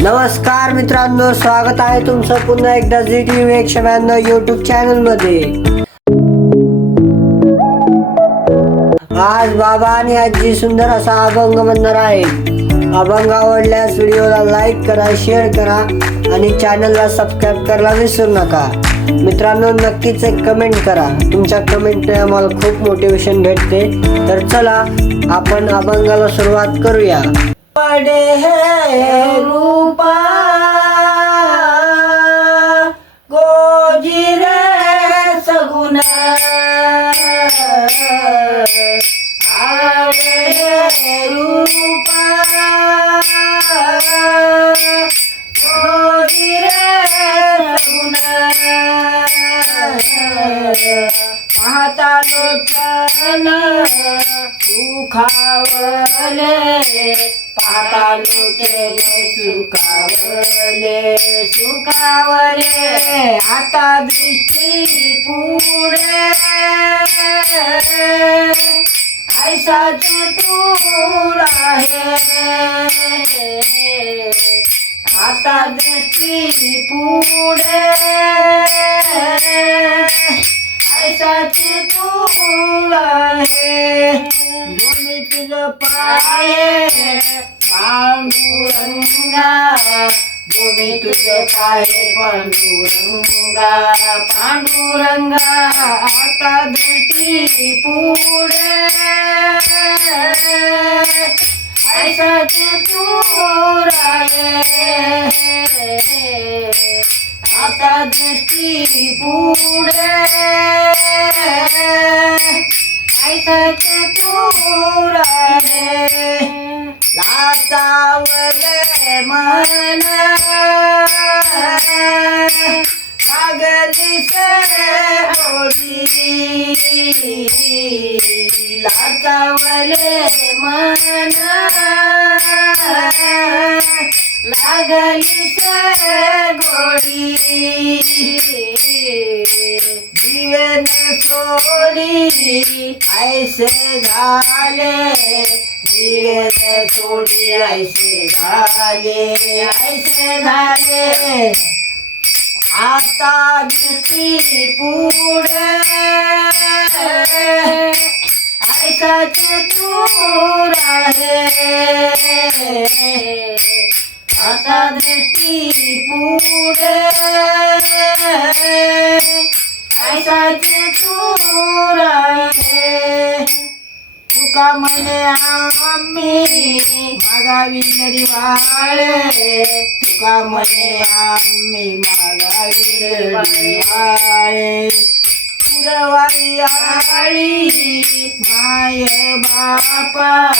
नमस्कार मित्रांनो स्वागत आहे तुमचं पुन्हा एकदा झी टी व्ही एकशे ब्याण्णव युट्यूब चॅनलमध्ये आज बाबा आणि आजी सुंदर असा अभंग म्हणणार आहे अभंग आवडल्यास व्हिडिओला लाईक करा शेअर करा आणि चॅनलला सबस्क्राईब करायला विसरू नका. मित्रांनो नक्कीच एक कमेंट करा. तुमच्या कमेंटने आम्हाला खूप मोटिवेशन भेटते. तर चला आपण अभंगाला सुरुवात करूया. पडे हे रूपा। गोजिरे सगुण आवे रूपा। गोजिरे सगुण पाहता लोचन सुखावले पाहता सुखावले सुखावले आता दृष्टी पुढे ऐसा चतुर आहे आता दृष्टी पुढे ऐसा चतुर आहे दोन्ही पाये पांडुरंगा. भूमी तुझ पाये पांडुरंगा. पांडुरंगा आता दृष्टी पुढे. ऐसाच तू राये आता दृष्टी पुढे. ऐसाच दूर रे लाचावले मन. लागली से ओढी लाचावले मन. लागली से गोडी. जीवन सोडी ऐसे झाले जीवन सोडी ऐसे झाले ऐसे झाले आता दृष्टी पुढे ऐसाच दूर आहे आता दृष्टी पुढे ऐसाच तुका आम्ही मागावी नडीवाळे तुका म्हणे आम्ही मागावी नडीवाळे पुरवाई आळी माय बापा.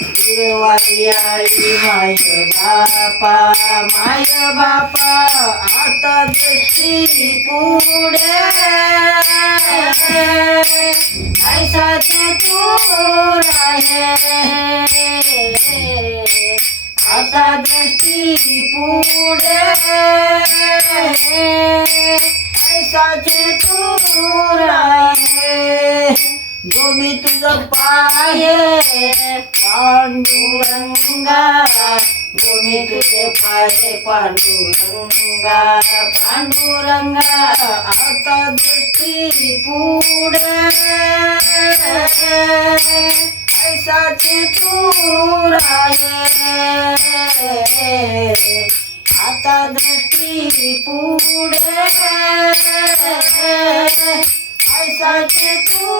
पुरवाई आळी माय बापा. माय बापा आता दृष्टी पुढे. ऐसा तू आता दृष्टी पुढे. ऐसाचे तू आहे. जो तुझ तुझं पाये पांडुरंगा. जो तुझे पाये पांडुरंगा. पांडुरंगा. आता दृष्टी पुढे. ऐसाचे दूर आहे. आता दृष्टी पुढे. ऐसाचे तू